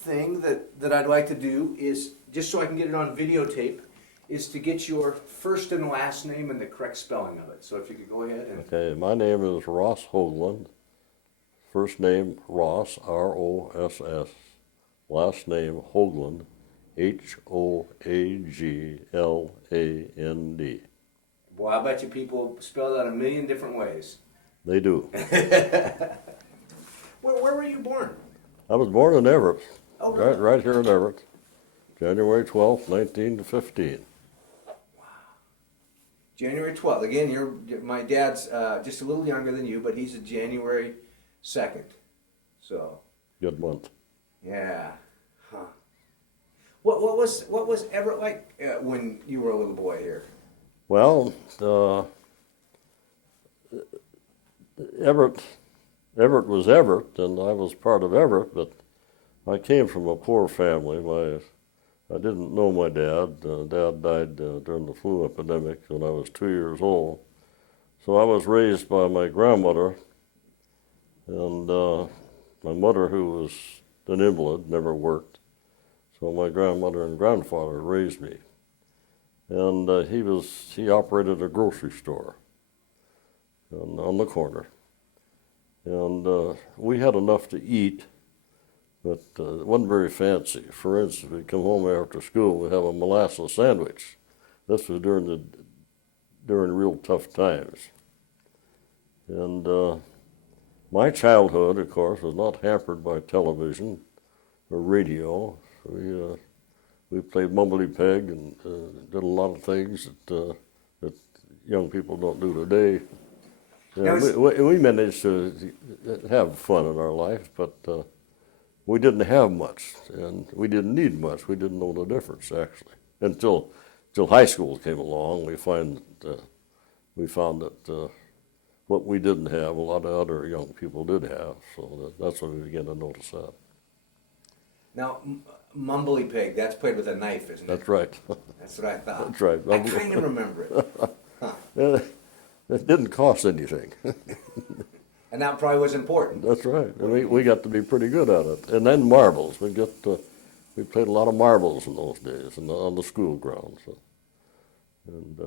thing that I'd like to do is, just so I can get it on videotape, is to get your first and last name and the correct spelling of it. So if you could go ahead and... Okay, my name is Ross Hoagland. First name Ross, R-O-S-S. Last name Hoagland, H-O-A-G-L-A-N-D. Boy, I bet you people spell that a million different ways. They do. Where were you born? I was born in Everett, Oh, really? right here in Everett, January 12th, 1915. January 12th. Again, my dad's just a little younger than you, but he's a January 2nd. So. Good month. Yeah. Huh. What was Everett like when you were a little boy here? Well, Everett was Everett, and I was part of Everett, but I came from a poor family. I didn't know my dad. Dad died during the flu epidemic when I was 2 years old. So I was raised by my grandmother, and my mother, who was an invalid, never worked. So my grandmother and grandfather raised me. And he operated a grocery store on the corner. And we had enough to eat, but it wasn't very fancy. For instance, we'd come home after school, we'd have a molasses sandwich. This was during real tough times. And my childhood, of course, was not hampered by television or radio. We played Mumbley Peg and did a lot of things that young people don't do today. We managed to have fun in our life, but we didn't have much, and we didn't need much. We didn't know the difference, actually, until high school came along. We found that what we didn't have, a lot of other young people did have. So that's when we began to notice that. Now, Mumbly Pig, that's played with a knife, isn't it? That's right. That's what I thought. That's right. I kind of remember it. Huh. It didn't cost anything. And that probably was important. That's right. And we got to be pretty good at it. And then marbles. We played a lot of marbles in those days on the school grounds. And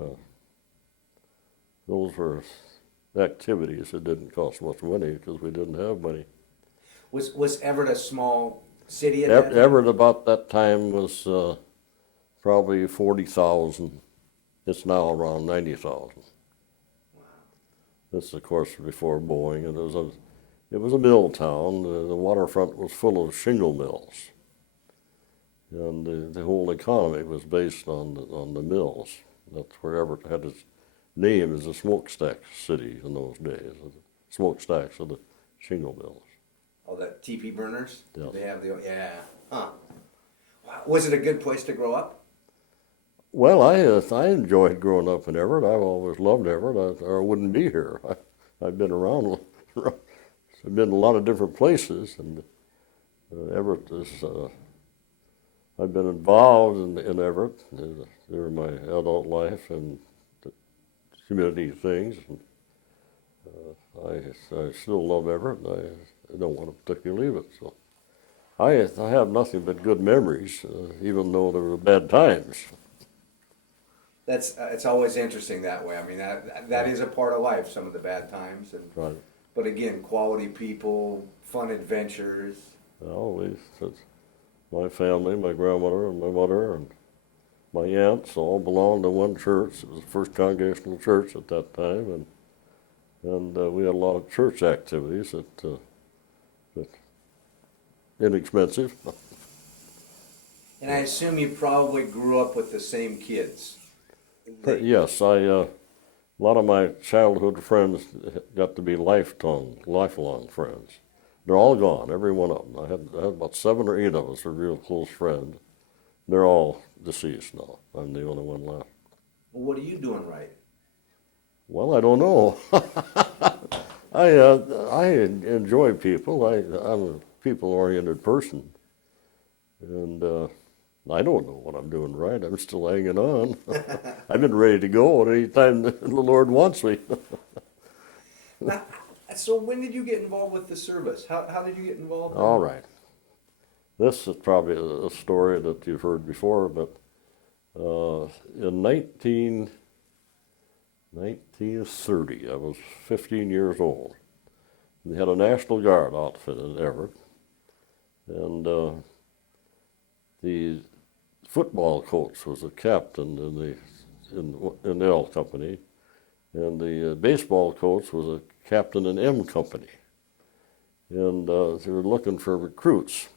those were activities that didn't cost much money because we didn't have money. Was Everett a small city at that time? Everett about that time was probably 40,000. It's now around 90,000. Wow. This, of course, before Boeing, and it was a mill town. The waterfront was full of shingle mills, and the whole economy was based on the mills. That's where Everett had its name as a smokestack city in those days. The smokestacks of the shingle mills. Oh, the TP burners? Yeah. They have yeah. Huh. Wow. Was it a good place to grow up? Well, I enjoyed growing up in Everett. I've always loved Everett, or I wouldn't be here. I've been around. I've been in a lot of different places, and Everett is. I've been involved in Everett during my adult life and community things. And, I still love Everett. I don't want to particularly leave it. So I have nothing but good memories, even though there were bad times. It's always interesting that way. I mean, that is a part of life, some of the bad times. And, right. But again, quality people, fun adventures. Well, my family, my grandmother and my mother and my aunts all belonged to one church. It was the First Congregational Church at that time, and we had a lot of church activities that inexpensive. And I assume you probably grew up with the same kids. Yes, a lot of my childhood friends got to be lifelong friends. They're all gone, every one of them. I had about 7 or 8 of us were real close friends. They're all deceased now. I'm the only one left. Well, what are you doing right? Well, I don't know. I enjoy people. I'm a people-oriented person, and I don't know what I'm doing right. I'm still hanging on. I've been ready to go at any time the Lord wants me. So when did you get involved with the service? How did you get involved? All right. This is probably a story that you've heard before, but in 1930, I was 15 years old. We had a National Guard outfit in Everett, and the football coach was a captain in L Company, and the baseball coach was a captain in M Company, and they were looking for recruits.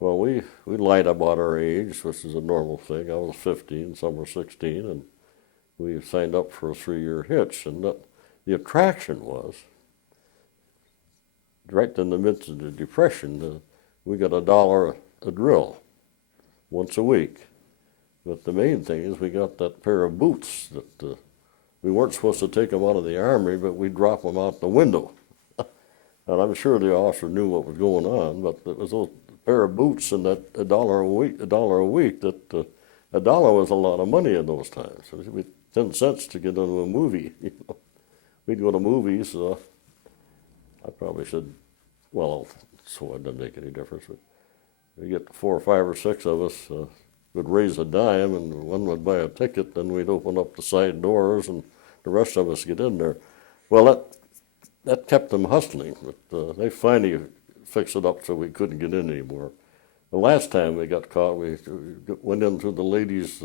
Well, we lied about our age, which is a normal thing. I was 15, some were 16, and we signed up for a 3-year hitch. And the attraction was, right in the midst of the Depression, we got $1 a drill once a week. But the main thing is we got that pair of boots that we weren't supposed to take them out of the Army, but we drop them out the window. And I'm sure the officer knew what was going on, but it was those pair of boots and that $1 a week, that $1 was a lot of money in those times. It was 10 cents to get into a movie. You know. We'd go to movies. I probably should, well, so it doesn't make any difference. But we get 4 or 5 or 6 of us would raise a dime, and one would buy a ticket. Then we'd open up the side doors, and the rest of us get in there. Well, that kept them hustling, but they finally fixed it up so we couldn't get in anymore. The last time we got caught, we went into the ladies'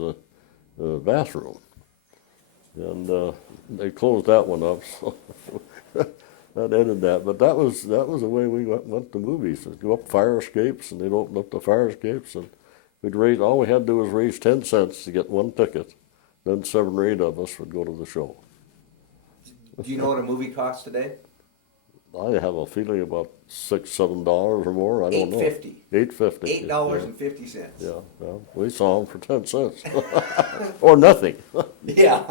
bathroom, and they closed that one up, so that ended that. But that was the way we went to movies. We'd go up fire escapes, and they'd open up the fire escapes, and we'd raise, all we had to do was raise 10 cents to get one ticket. Then 7 or 8 of us would go to the show. Do you know what a movie costs today? I have a feeling about $6, $7 or more. I don't know. $8.50. $8.50. $8.50. Yeah, well, we saw them for 10 cents, or nothing. Yeah.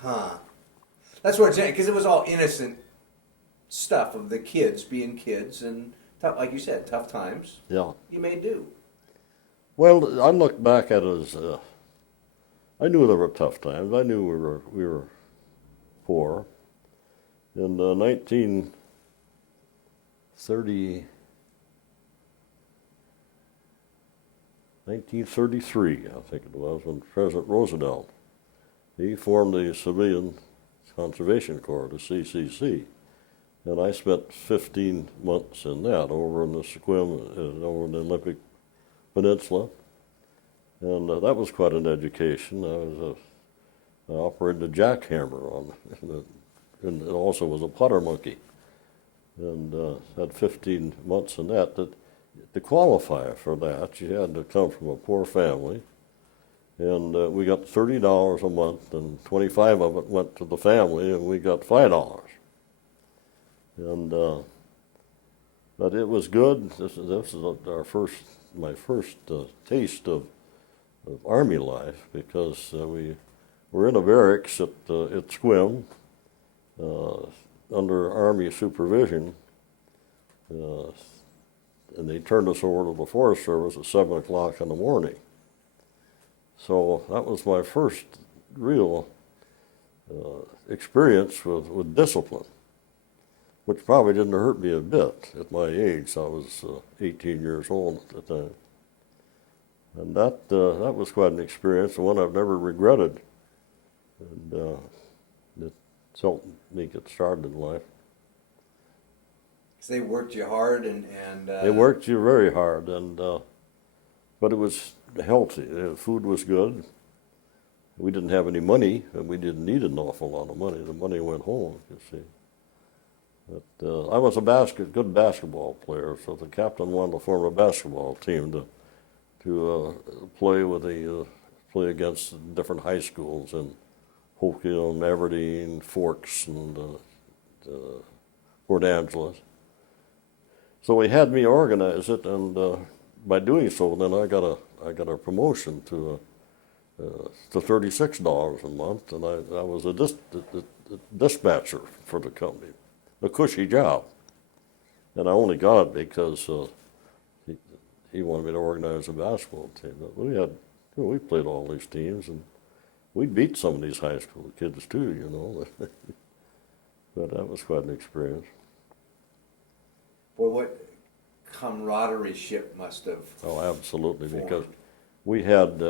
Huh. That's what I'm saying, because it was all innocent stuff of the kids being kids, and like you said, tough times. Yeah. You may do. Well, I look back at it as I knew there were tough times. I knew we were poor. In 1933, I think it was, when President Roosevelt, he formed the Civilian Conservation Corps, the CCC, and I spent 15 months in that, over in the Sequim, over in the Olympic Peninsula, and that was quite an education. I operated a jackhammer on and it also was a putter monkey, and had 15 months in that. To qualify for that, you had to come from a poor family, and we got $30 a month, and 25 of it went to the family, and we got $5. And but it was good. This is my first taste of Army life, because we were in a barracks at Sequim. Under Army supervision, and they turned us over to the Forest Service at 7 o'clock in the morning. So that was my first real experience with discipline, which probably didn't hurt me a bit at my age. I was 18 years old at the time. And that was quite an experience, and one I've never regretted. And it helped me get started in life. They worked you hard, and They worked you very hard, and but it was healthy. Food was good. We didn't have any money, and we didn't need an awful lot of money. The money went home, you see. But I was a good basketball player, so the captain wanted to form a basketball team to play against different high schools in Hoagland, Aberdeen, Forks, and Port Angeles. So he had me organize it, and by doing so, then I got a promotion to $36 a month, and I was a dispatcher for the company, a cushy job. And I only got it because he wanted me to organize a basketball team. But we played all these teams, and we beat some of these high school kids too, you know. But that was quite an experience. Boy, camaraderie ship must have. Oh, absolutely, formed. because we had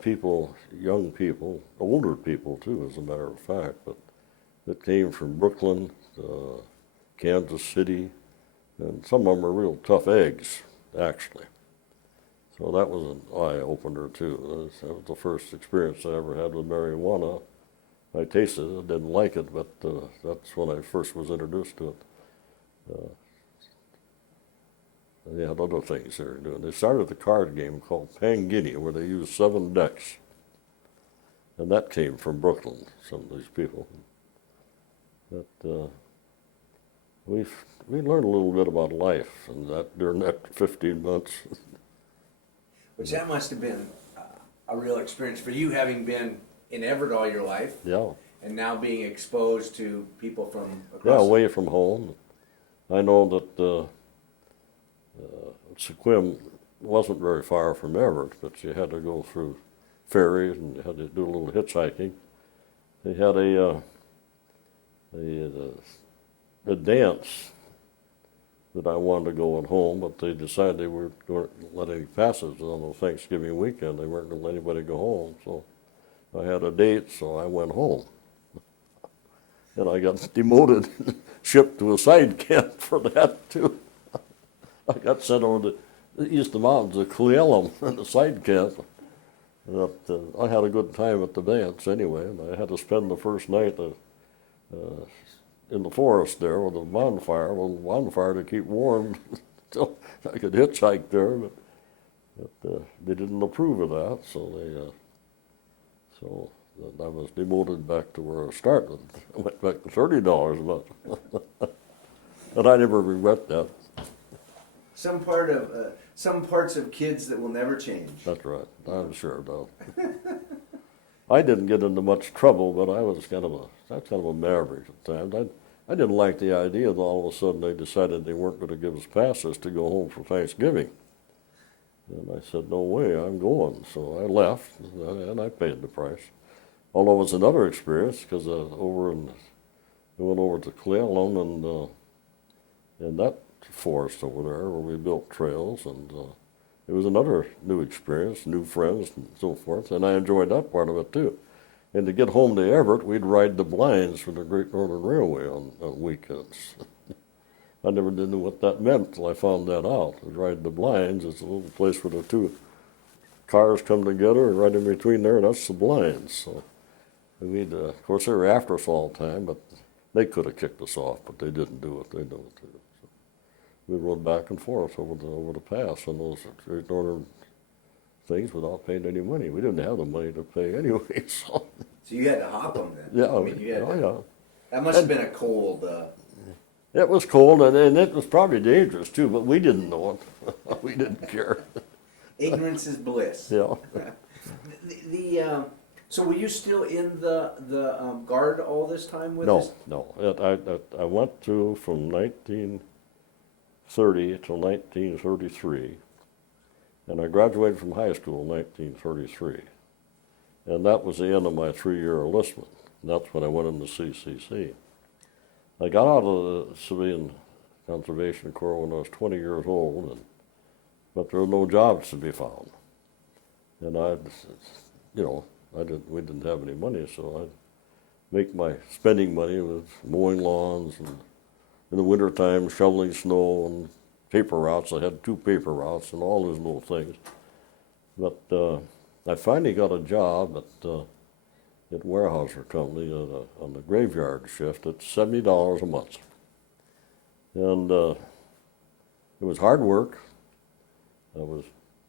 people, young people, older people too, as a matter of fact, but that came from Brooklyn, Kansas City, and some of them were real tough eggs, actually. So that was an eye-opener too. That was the first experience I ever had with marijuana. I tasted it, I didn't like it, but that's when I first was introduced to it. They had other things they were doing. They started a card game called Pangini, where they used 7 decks. And that came from Brooklyn, some of these people. But we learned a little bit about life and that during that 15 months. Which that must have been a real experience for you, having been in Everett all your life. Yeah. And now being exposed to people from across. Yeah, away from home. I know that Sequim wasn't very far from Everett, but you had to go through ferries and you had to do a little hitchhiking. They had a dance that I wanted to go at home, but they decided they weren't going to let any passes on the Thanksgiving weekend. They weren't going to let anybody go home, so I had a date, so I went home. And I got demoted, shipped to a side camp for that too. I got sent over to the east of the mountains of Cleellum in the side camp. I had a good time at the dance anyway, and I had to spend the first night in the forest there with a bonfire to keep warm until I could hitchhike there, but they didn't approve of that, so I was demoted back to where I started. I went back to $30 a month, and I never regret that. Some parts of kids that will never change. That's right. I'm sure though. I didn't get into much trouble, but I was kind of a maverick at times. I didn't like the idea that all of a sudden they decided they weren't going to give us passes to go home for Thanksgiving. And I said, no way, I'm going. So I left, and I paid the price. Although it was another experience, because we went over to Cleellum and that forest over there where we built trails, and it was another new experience, new friends and so forth, and I enjoyed that part of it too. And to get home to Everett, we'd ride the blinds for the Great Northern Railway on weekends. I never knew what that meant until I found that out. We'd ride the blinds. It's a little place where the two cars come together, and right in between there, that's the blinds. So of course, they were after us all the time, but they could have kicked us off, but they didn't do it. They knew what to do. So we rode back and forth over the pass on those Great Northern things without paying any money. We didn't have the money to pay anyway, so. So you had to hop them then? Yeah, I mean, yeah. That must have been a cold. It was cold, and it was probably dangerous too, but we didn't know it. We didn't care. Ignorance is bliss. Yeah. So were you still in the Guard all this time with us? No. I went through from 1930 till 1933, and I graduated from high school in 1933. And that was the end of my 3-year enlistment. And that's when I went into CCC. I got out of the Civilian Conservation Corps when I was 20 years old, but there were no jobs to be found. And we didn't have any money, so I'd make my spending money with mowing lawns and in the wintertime shoveling snow and paper routes. I had 2 paper routes and all those little things. But I finally got a job at Weyerhaeuser Company on the graveyard shift at $70 a month. And it was hard work. I was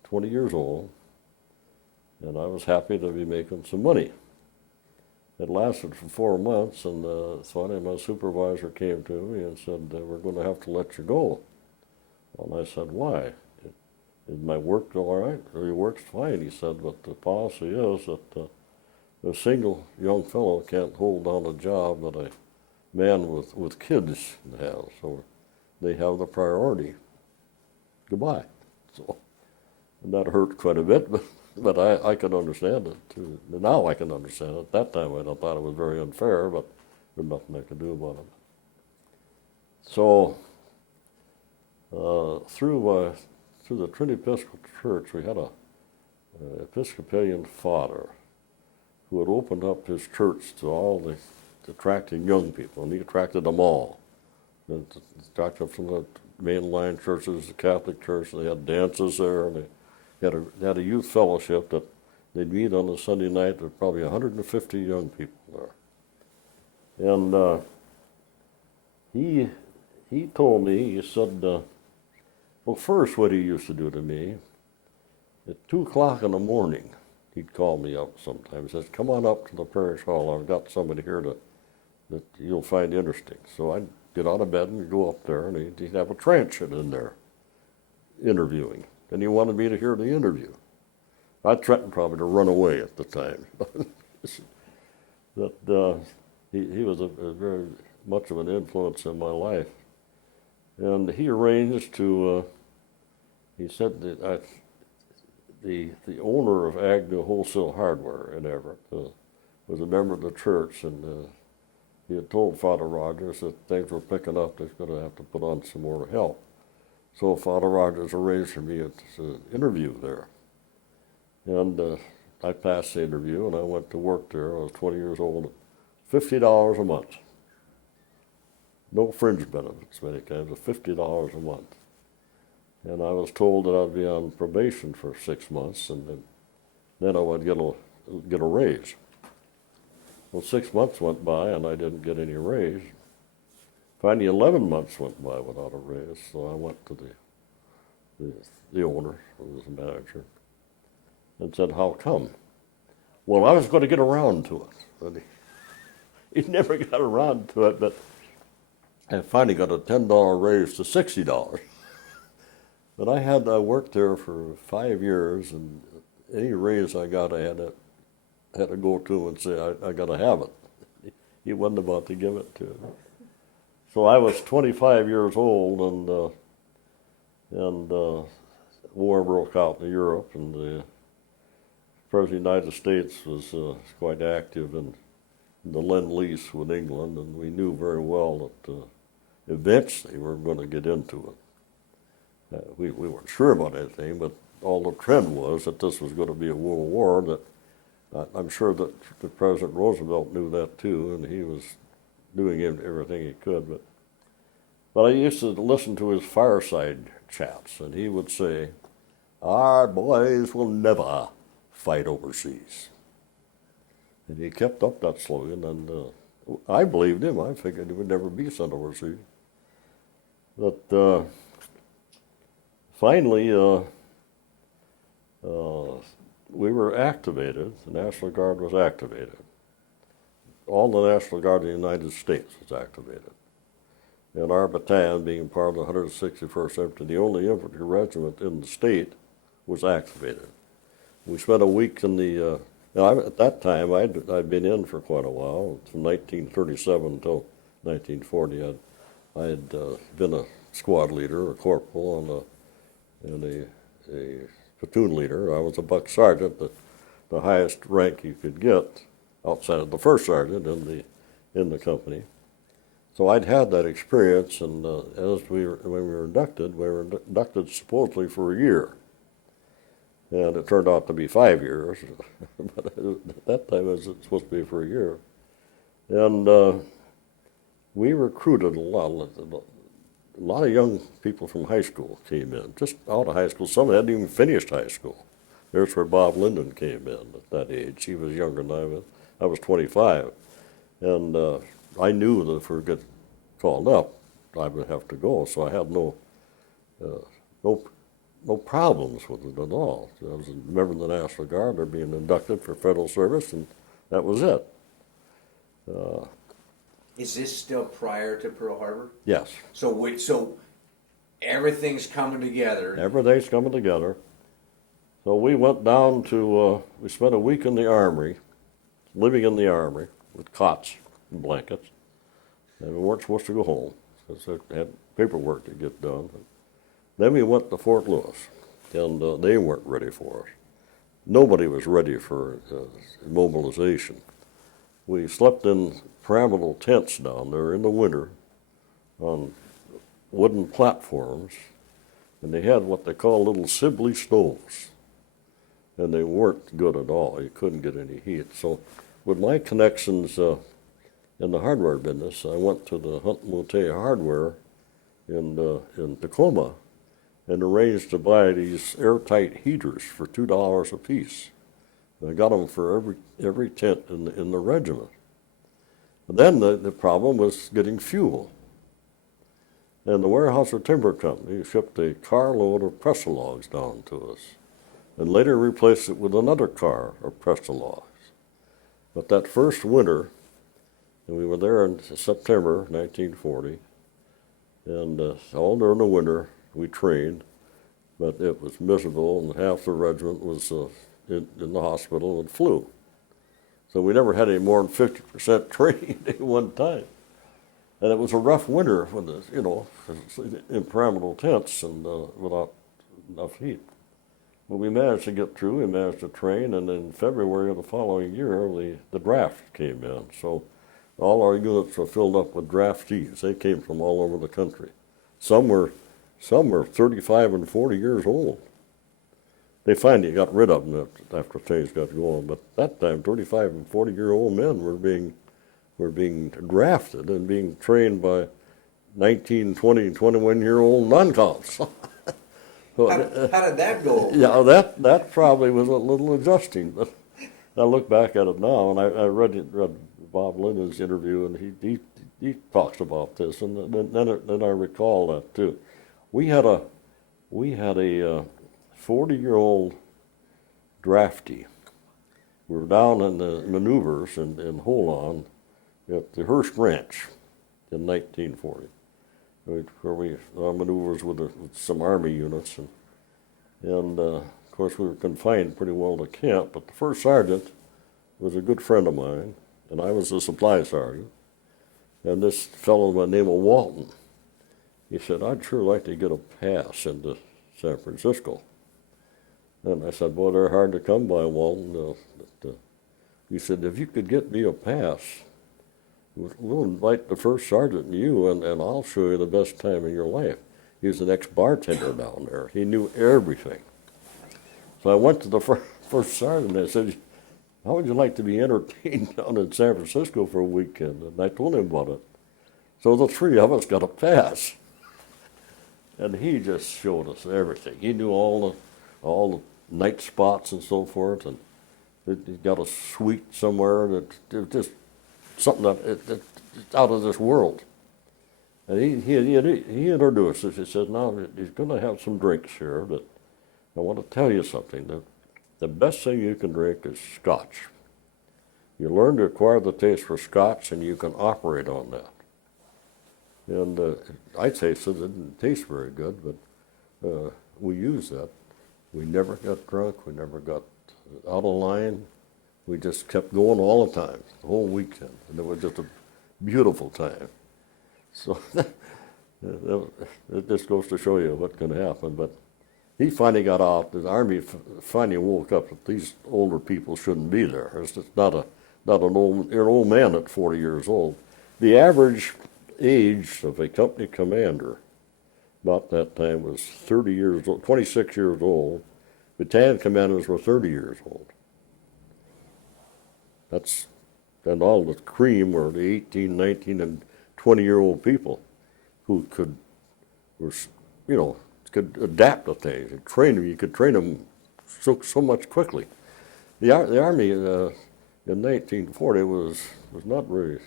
20 years old, and I was happy to be making some money. It lasted for 4 months, and finally my supervisor came to me and said, we're going to have to let you go. And I said, why? Is my work all right? Your work's fine, he said, but the policy is that a single young fellow can't hold down a job that a man with kids has, so they have the priority. Goodbye. So, and that hurt quite a bit, but I could understand it too. Now I can understand it. At that time I thought it was very unfair, but there's nothing I could do about it. So through the Trinity Episcopal Church, we had a Episcopalian father who had opened up his church to all the attracting young people, and he attracted them all. And attracted them from the mainline churches, the Catholic Church. They had dances there, and they had a youth fellowship that they'd meet on a Sunday night. There were probably 150 young people there. And he told me, he said, well, first what he used to do to me, at 2 o'clock in the morning, he'd call me up sometimes. He says, come on up to the parish hall. I've got somebody here that you'll find interesting. So I'd get out of bed and go up there, and he'd have a transient in there interviewing. And he wanted me to hear the interview. I threatened probably to run away at the time. That he was a very much of an influence in my life. And he arranged to, he said that the owner of Agnew Wholesale Hardware in Everett was a member of the church, and he had told Father Rogers that things were picking up, they're going to have to put on some more help. So Father Rogers arranged for me an interview there. And I passed the interview, and I went to work there. I was 20 years old, $50 a month. No fringe benefits of any kind, but $50 a month. And I was told that I'd be on probation for 6 months, and then I would get a raise. Well, 6 months went by, and I didn't get any raise. Finally, 11 months went by without a raise, so I went to the owner, who was the manager, and said, how come? Well, I was going to get around to it. But he never got around to it, but I finally got a $10 raise to $60. But I worked there for 5 years, and any raise I got, I had to go to him and say, I got to have it. He wasn't about to give it to me. So I was 25 years old, and war broke out in Europe, and the President of the United States was quite active in the Lend-Lease with England, and we knew very well that eventually we were going to get into it. We weren't sure about anything, but all the trend was that this was going to be a world war. That I'm sure that President Roosevelt knew that too, and he was doing everything he could. But I used to listen to his fireside chats, and he would say, our boys will never fight overseas. And he kept up that slogan, and I believed him. I figured he would never be sent overseas. But finally, we were activated. The National Guard was activated. All the National Guard of the United States was activated. And our battalion, being part of the 161st Infantry, the only infantry regiment in the state, was activated. We spent a week in the, at that time, I'd been in for quite a while, from 1937 until 1940. I had been a squad leader, a corporal, and a platoon leader. I was a buck sergeant, the highest rank you could get outside of the first sergeant in the company. So I'd had that experience, and when we were inducted supposedly for a year. And it turned out to be 5 years, but at that time it was supposed to be for a year. And we recruited a lot of young people from high school came in, just out of high school. Some hadn't even finished high school. There's where Bob Linden came in at that age. He was younger than I was. I was 25. And I knew that if we were get called up, I would have to go. So I had no problems with it at all. I was a member of the National Guard. They're being inducted for federal service, and that was it. Is this still prior to Pearl Harbor? Yes. So everything's coming together. Everything's coming together. So we went down to, we spent a week in the Armory, living in the Armory with cots and blankets. And we weren't supposed to go home because they had paperwork to get done. Then we went to Fort Lewis, and they weren't ready for us. Nobody was ready for mobilization. We slept in pyramidal tents down there in the winter on wooden platforms, and they had what they call little sibling stoves, and they weren't good at all. You couldn't get any heat. So with my connections in the hardware business, I went to the Hunt and Mote Hardware in Tacoma and arranged to buy these airtight heaters for $2 a piece. And I got them for every tent in the regiment. And then the problem was getting fuel. And the Weyerhaeuser Timber Company shipped a carload of pressure logs down to us, and later replaced it with another car of pressure logs. But that first winter, and we were there in September 1940, and all during the winter we trained, but it was miserable, and half the regiment was in the hospital with flu. So we never had any more than 50% training at one time. And it was a rough winter with the, impermeable tents and without enough heat. But we managed to get through, we managed to train, and in February of the following year, the draft came in. So all our units were filled up with draftees. They came from all over the country. Some were 35 and 40 years old. They finally got rid of them after things got going, but at that time, 35 and 40-year-old men were being drafted and being trained by 19, 20, and 21-year-old non-coms. How did that go? Yeah, that probably was a little adjusting, but I look back at it now, and I read Bob Linden's interview, and he talks about this, and then I recall that too. We had a 40-year-old draftee. We were down in the maneuvers in Hoagland at the Hearst Ranch in 1940, where our maneuvers with some Army units, and of course we were confined pretty well to camp. But the first sergeant was a good friend of mine, and I was the supply sergeant. And this fellow by the name of Walton, he said, "I'd sure like to get a pass into San Francisco." And I said, "Boy, they're hard to come by, Walton." He said, "If you could get me a pass, we'll invite the first sergeant and you, and I'll show you the best time of your life." He was an ex-bartender down there. He knew everything. So I went to the first sergeant and I said, "How would you like to be entertained down in San Francisco for a weekend?" And I told him about it. So the three of us got a pass. And he just showed us everything. He knew all the night spots and so forth, and he got a suite somewhere that it was just something that out of this world. And he introduced us. He said, "Now he's going to have some drinks here, but I want to tell you something. The best thing you can drink is Scotch. You learn to acquire the taste for Scotch, and you can operate on that." And I tasted it, didn't taste very good, but we used that. We never got drunk. We never got out of line. We just kept going all the time, the whole weekend. And it was just a beautiful time. So it just goes to show you what can happen. But he finally got out. The Army finally woke up that these older people shouldn't be there. It's just not an old man at 40 years old. The average age of a company commander about that time was 30 years old, 26 years old. Battalion commanders were 30 years old. And all the cream were the 18, 19, and 20-year-old people who could adapt to things and train them. You could train them so much quickly. The Army in 1940 was not very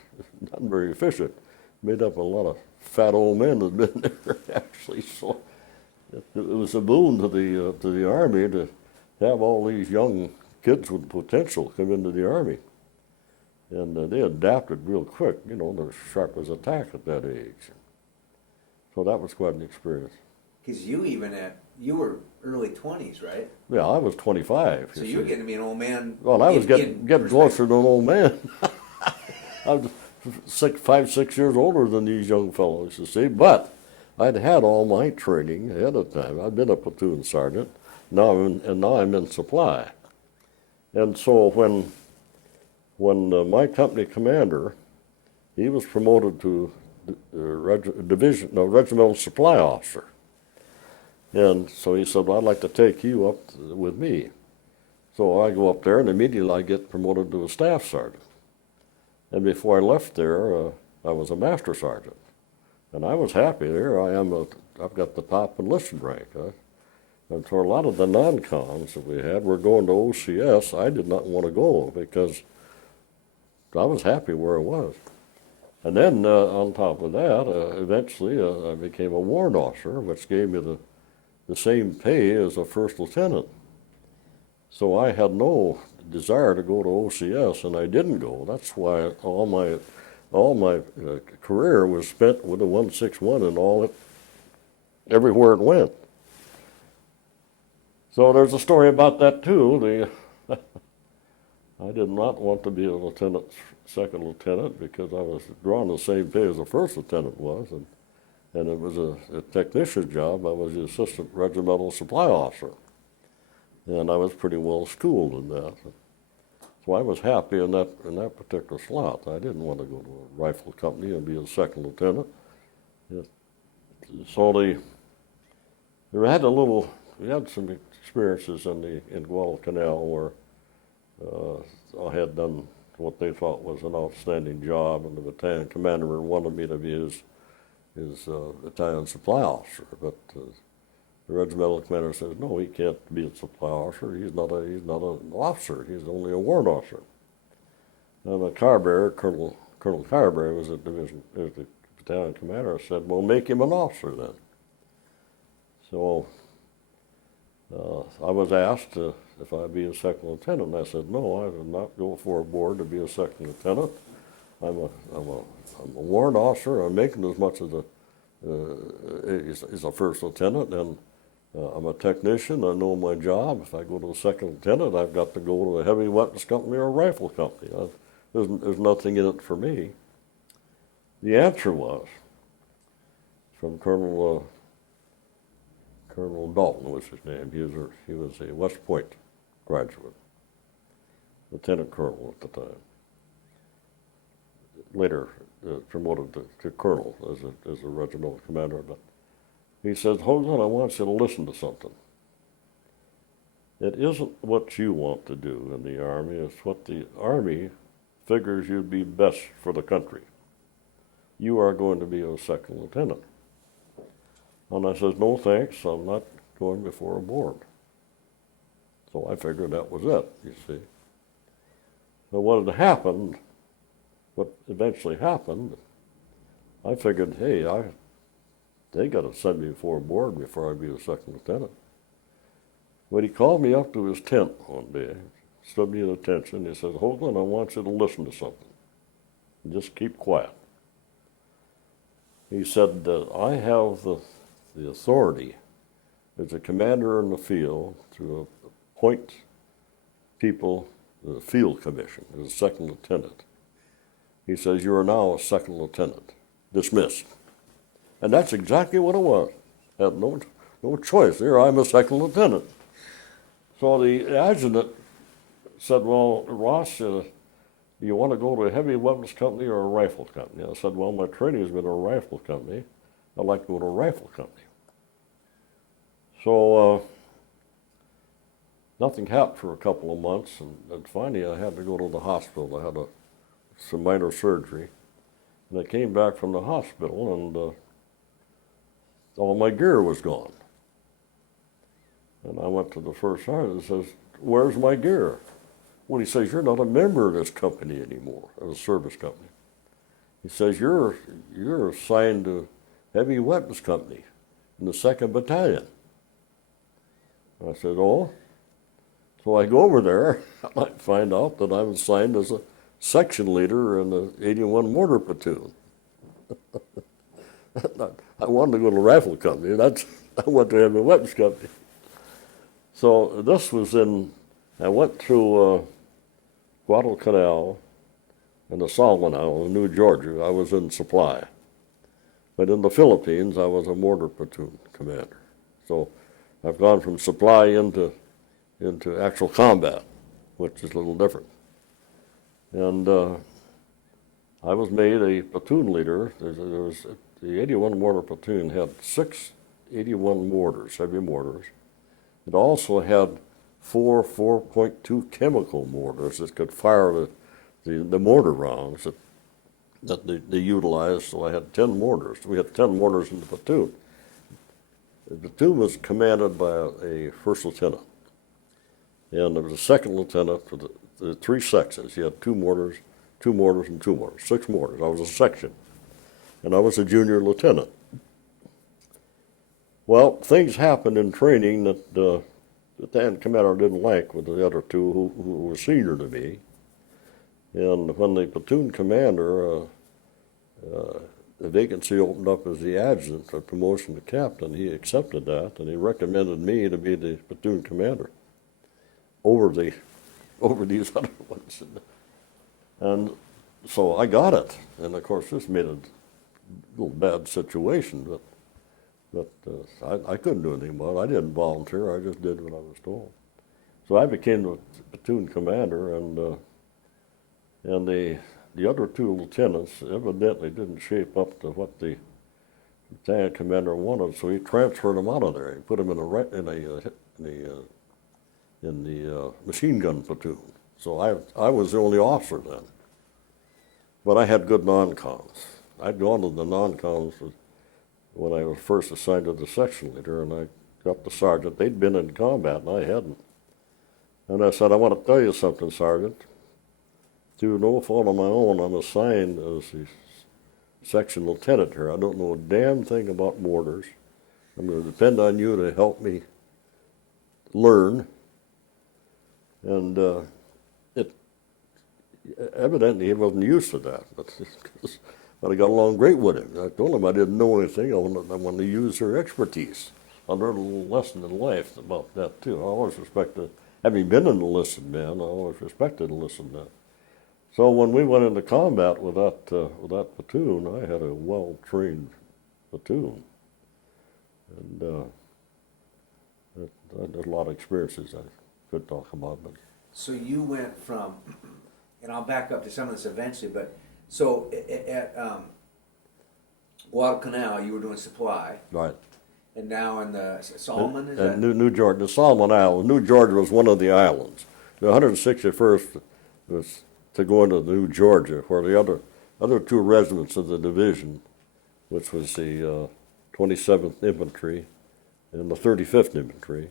efficient. Made up a lot of fat old men that had been there actually. So it was a boon to the Army to have all these young kids with potential come into the Army, and they adapted real quick. They're sharp as a tack at that age. So that was quite an experience. Because you were early 20s, right? Yeah, I was 25. So you were getting to be an old man. Well, I was getting closer to an old man. I was 5, 6 years older than these young fellows, you see. But I'd had all my training ahead of time. I'd been a platoon sergeant. Now I'm in supply. And so when my company commander, he was promoted to regimental supply officer. And so he said, well, I'd like to take you up with me. So I go up there, and immediately I get promoted to a staff sergeant. And before I left there, I was a master sergeant. And I was happy there. I've got the top enlisted rank. And for a lot of the non-cons that we had were going to OCS. I did not want to go because I was happy where I was. And then on top of that, eventually I became a warrant officer, which gave me the same pay as a first lieutenant. So I had no desire to go to OCS, and I didn't go. That's why all my career was spent with the 161 and everywhere it went. So there's a story about that too. I did not want to be a second lieutenant, because I was drawing the same pay as the first lieutenant was, and it was a technician's job. I was the assistant regimental supply officer, and I was pretty well schooled in that. So I was happy in that particular slot. I didn't want to go to a rifle company and be a second lieutenant. So we had some experiences in Guadalcanal where I had done what they thought was an outstanding job, and the battalion commander wanted me to be his battalion supply officer. But the regimental commander says, no, he can't be a supply officer. He's not an officer. He's only a warrant officer. And the Carberry, Colonel Carberry was the battalion commander, said, well, make him an officer then. So I was asked if I'd be a second lieutenant, and I said, no, I would not go for a board to be a second lieutenant. I'm a warrant officer. I'm making as much as a first lieutenant, and I'm a technician. I know my job. If I go to a second lieutenant, I've got to go to a heavy weapons company or a rifle company. There's nothing in it for me. The answer was from Colonel Dalton was his name. He was a West Point graduate, lieutenant colonel at the time. Later promoted to colonel as a regimental commander. But he said, Hoagland, I want you to listen to something. It isn't what you want to do in the Army, it's what the Army figures you'd be best for the country. You are going to be a second lieutenant. And I says, no thanks, I'm not going before a board. So I figured that was it, you see. So what had happened, what eventually happened, I figured, hey, they got to send me before a board before I'd be a second lieutenant. But he called me up to his tent one day, stood me at attention, he says, Hoagland, I want you to listen to something. Just keep quiet. He said, I have the authority as a commander in the field to appoint people to the field commission as a second lieutenant. He says, you are now a second lieutenant, dismissed. And that's exactly what it was. I had no choice there, I'm a second lieutenant. So the adjutant said, well, Ross, do you want to go to a heavy weapons company or a rifle company? I said, well, my training has been a rifle company. I'd like to go to a rifle company. So nothing happened for a couple of months, and finally I had to go to the hospital. I had some minor surgery, and I came back from the hospital, and all my gear was gone. And I went to the first sergeant and says, where's my gear? Well, he says, you're not a member of this company anymore, of a service company. He says, you're assigned to heavy weapons company in the 2nd Battalion. I said, oh? So I go over there, and I find out that I'm assigned as a section leader in the 81 Mortar Platoon. I wanted to go to a rifle company, and I went to heavy weapons company. So this was I went through Guadalcanal and the Solomon Islands, New Georgia. I was in supply. But in the Philippines, I was a mortar platoon commander. So I've gone from supply into actual combat, which is a little different. And I was made a platoon leader. The 81 Mortar Platoon had 6 81 mortars, heavy mortars. It also had 4.2 chemical mortars that could fire the mortar rounds that they utilized. So I had 10 mortars. We had 10 mortars in the platoon. The platoon was commanded by a first lieutenant, and there was a second lieutenant for the three sections. He had 2 mortars, 2 mortars, and 2 mortars, 6 mortars. I was a section, and I was a junior lieutenant. Well, things happened in training that the lieutenant commander didn't like with the other 2 who were senior to me. And when the platoon commander, the vacancy opened up as the adjutant for promotion to captain, he accepted that, and he recommended me to be the platoon commander over these other ones. And so I got it. And of course, this made a little bad situation, but I couldn't do anything about it. I didn't volunteer. I just did what I was told. So I became the platoon commander, and the other 2 lieutenants evidently didn't shape up to what the lieutenant commander wanted, so he transferred them out of there. He put them in the machine gun platoon. So I was the only officer then. But I had good non-coms. I'd gone to the non-coms when I was first assigned to the section leader, and I got the sergeant. They'd been in combat, and I hadn't. And I said, I want to tell you something, Sergeant. Through no fault of my own, I'm assigned as the section lieutenant here. I don't know a damn thing about mortars. I'm going to depend on you to help me learn. And evidently he wasn't used to that, but I got along great with him. I told him I didn't know anything. I wanted to use her expertise. I learned a little lesson in life about that too. I always respected, having been an enlisted man, I always respected enlisted men. So when we went into combat with that platoon, I had a well-trained platoon, and there's a lot of experiences I could talk about. But So you went from, and I'll back up to some of this eventually, but so at Guadalcanal you were doing supply, right. and now in the Solomon, is And that? New Georgia, the Solomon Islands. New Georgia was one of the islands. The 161st was to go into New Georgia, where the other 2 regiments of the division, which was the 27th Infantry and the 35th Infantry,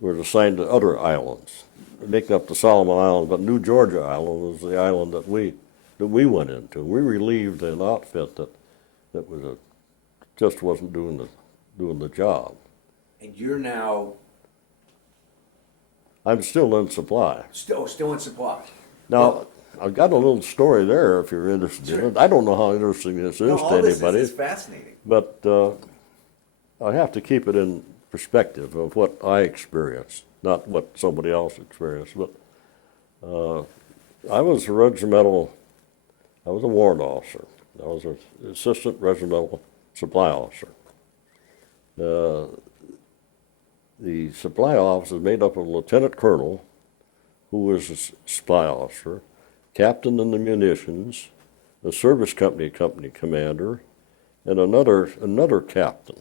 were assigned to other islands, making up the Solomon Islands. But New Georgia Island was the island that we went into. We relieved an outfit that was just wasn't doing the job. And you're now I'm still in supply. still in supply. Now, I've got a little story there if you're interested in it. I don't know how interesting this is to anybody. This is fascinating. But I have to keep it in perspective of what I experienced, not what somebody else experienced. But I was a warrant officer. I was an assistant regimental supply officer. The supply office is made up of a lieutenant colonel, who was a supply officer, captain in the munitions, a service company commander, and another captain.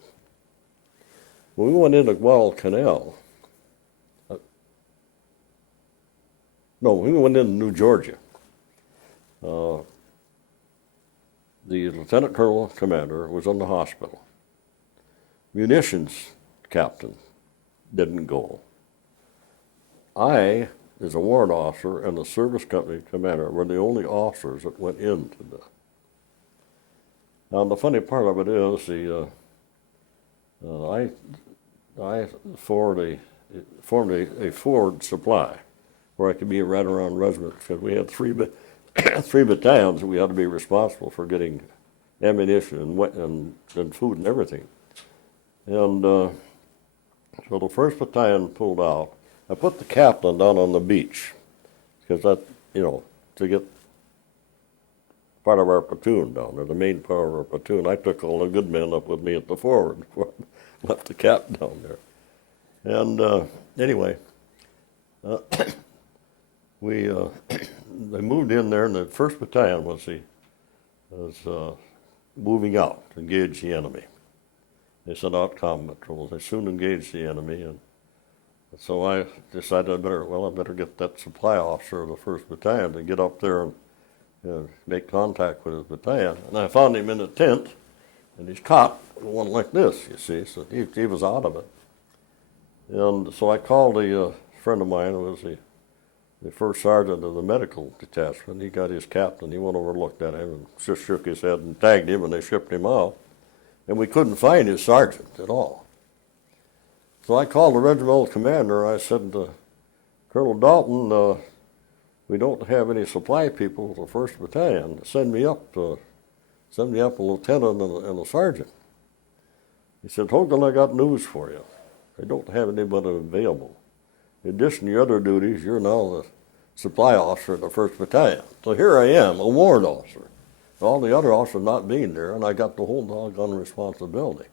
When we went into Guadalcanal, we went into New Georgia. The lieutenant colonel commander was in the hospital. Munitions captain didn't go. I, as a warrant officer, and the service company commander were the only officers that went into the. Now the funny part of it is I formed a forward supply where I could be right around regiment, because we had three battalions that we had to be responsible for getting ammunition and food and everything. And so the first battalion pulled out. I put the captain down on the beach, because that, to get part of our platoon down there, the main part of our platoon. I took all the good men up with me at the forward, left the captain down there. And anyway, they moved in there, and the first battalion was moving out to engage the enemy. They sent out combat troops. They soon engaged the enemy, and so I decided I better get that supply officer of the 1st Battalion to get up there and make contact with his battalion. And I found him in a tent, and his cot, one like this, you see, so he was out of it. And so I called a friend of mine who was the first sergeant of the medical detachment. He got his captain. He went over and looked at him and just shook his head and tagged him, and they shipped him out. And we couldn't find his sergeant at all. So I called the regimental commander. I said, Colonel Dalton, we don't have any supply people with the 1st Battalion. Send me up a lieutenant and a sergeant. He said, Hoagland, I got news for you. They don't have anybody available. In addition to your other duties, you're now the supply officer of the 1st Battalion. So here I am, a warrant officer. All the other officers not being there, and I got the whole doggone responsibility.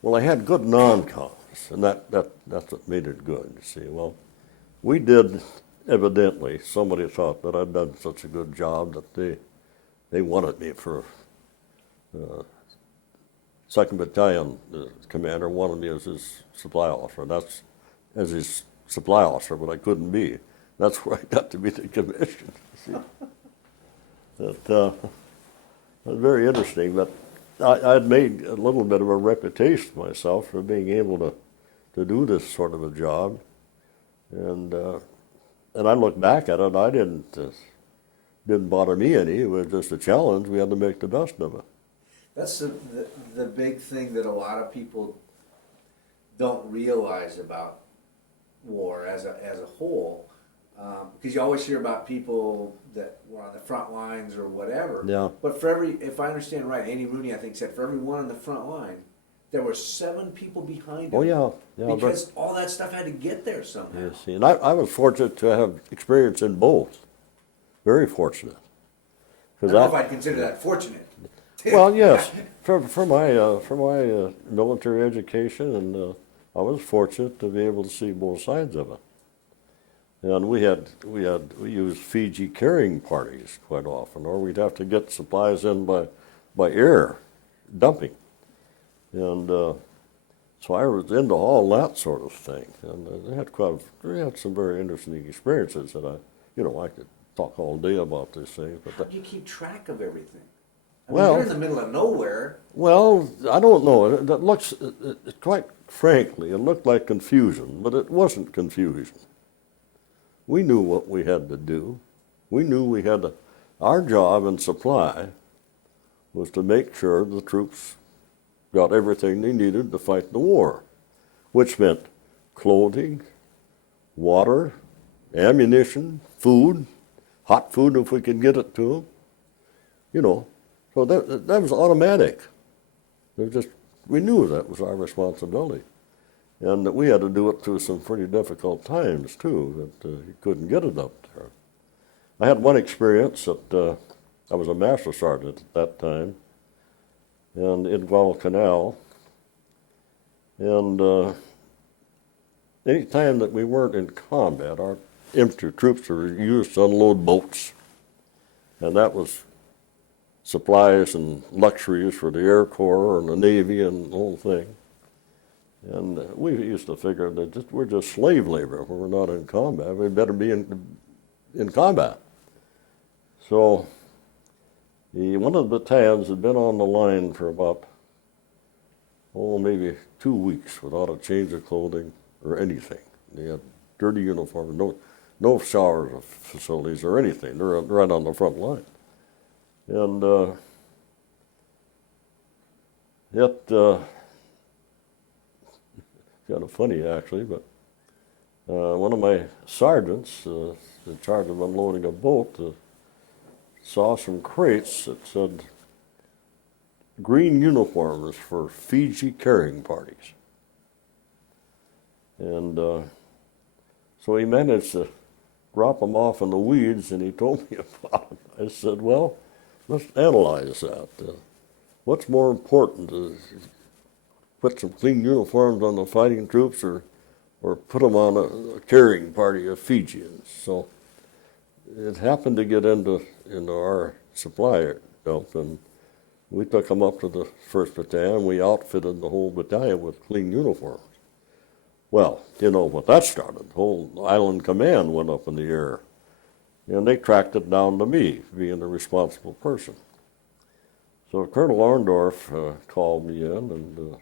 Well, I had good non-coms, and that's what made it good, you see. Well, we did, evidently, somebody thought that I'd done such a good job that they wanted me for 2nd Battalion. The commander wanted me as his supply officer. That's as his supply officer, but I couldn't be. That's where I got to be the commission. See? That was very interesting, but I'd made a little bit of a reputation myself for being able to do this sort of a job, and I look back at it, I didn't bother me any. It was just a challenge. We had to make the best of it. That's the big thing that a lot of people don't realize about war as a whole, because you always hear about people that were on the front lines or whatever. Yeah. But if I understand right, Andy Rooney, I think, said for every one on the front line, there were 7 people behind him. Oh yeah. Because all that stuff had to get there somehow. You see, and I was fortunate to have experience in both. Very fortunate. I don't know if I'd consider that fortunate. Well, yes, for my military education, and I was fortunate to be able to see both sides of it. And we used Fiji carrying parties quite often, or we'd have to get supplies in by air dumping, and so I was into all that sort of thing. And they had some very interesting experiences that I could talk all day about these things. But how do you keep track of everything? I Well, mean, you're in the middle of nowhere. Well, I don't know. That looks, quite frankly, it looked like confusion, but it wasn't confusion. We knew what we had to do. We knew we had to, our job in supply was to make sure the troops got everything they needed to fight the war, which meant clothing, water, ammunition, food, hot food if we could get it to them, So that was automatic. We knew that was our responsibility. And that we had to do it through some pretty difficult times, too, that you couldn't get it up there. I had one experience that I was a master sergeant at that time, and in Guadalcanal. And any time that we weren't in combat, our infantry troops were used to unload boats. And that was supplies and luxuries for the Air Corps and the Navy and the whole thing. And we used to figure that we're just slave labor when we're not in combat. We better be in combat. So one of the battalions had been on the line for about, maybe 2 weeks without a change of clothing or anything. They had dirty uniforms, no shower facilities or anything. They're right on the front line. And kind of funny, actually, but one of my sergeants in charge of unloading a boat saw some crates that said green uniforms for Fiji carrying parties. And so he managed to drop them off in the weeds, and he told me about it. I said, well, let's analyze that. What's more important, put some clean uniforms on the fighting troops or put them on a carrying party of Fijians? So it happened to get into our supply dump, and We took them up to the 1st Battalion. We outfitted the whole battalion with clean uniforms. Well, you know what that started. The whole island command went up in the air. And they tracked it down to me, being the responsible person. So Colonel Orndorff called me in, and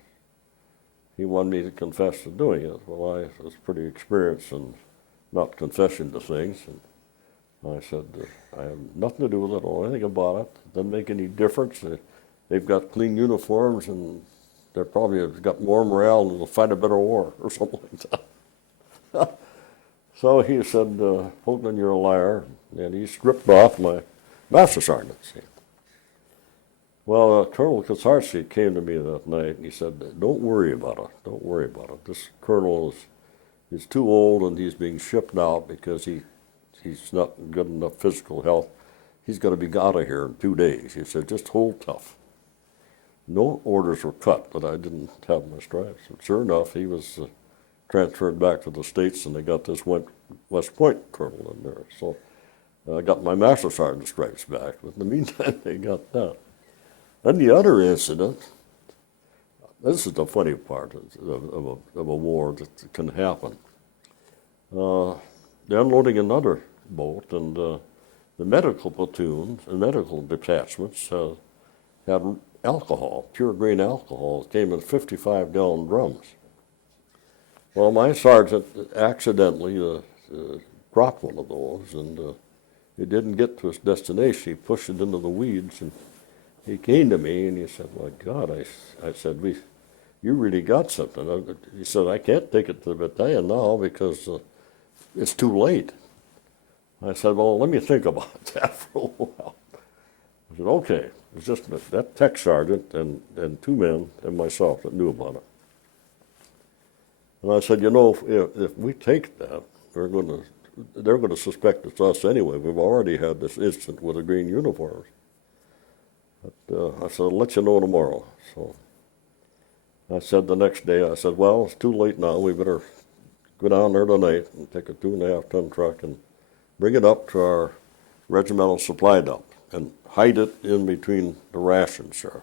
he wanted me to confess to doing it. Well, I was pretty experienced in not confessing to things. And I said, I have nothing to do with it, or anything about it. It doesn't make any difference. They've got clean uniforms, and they're probably have got more morale, and they'll fight a better war, or something like that. So he said, Hoagland, you're a liar. And he stripped off my master sergeantcy. Well, Colonel Kasarski came to me that night, and he said, don't worry about it. Don't worry about it. This colonel is too old, and he's being shipped out because he's not good enough physical health. He's going to be out of here in 2 days. He said, just hold tough. No orders were cut that I didn't have my stripes. And sure enough, he was transferred back to the States, and they got this West Point colonel in there. So I got my master sergeant stripes back. But in the meantime, they got that. Then the other incident, this is the funny part of a war that can happen. They're unloading another boat, and the medical platoons and medical detachments had alcohol, pure grain alcohol. It came in 55-gallon drums. Well, my sergeant accidentally dropped one of those, and it didn't get to its destination. He pushed it into the weeds, and he came to me, and he said, my God, I said, you really got something. He said, I can't take it to the battalion now because it's too late. I said, well, let me think about that for a while. I said, okay. It's just that tech sergeant and 2 men and myself that knew about it. And I said, you know, if we take that, they're going to suspect it's us anyway. We've already had this incident with the green uniforms. But I said, I'll let you know tomorrow. So I said the next day, I said, well, it's too late now. We better go down there tonight and take a 2.5-ton truck and bring it up to our regimental supply dump and hide it in between the rations there.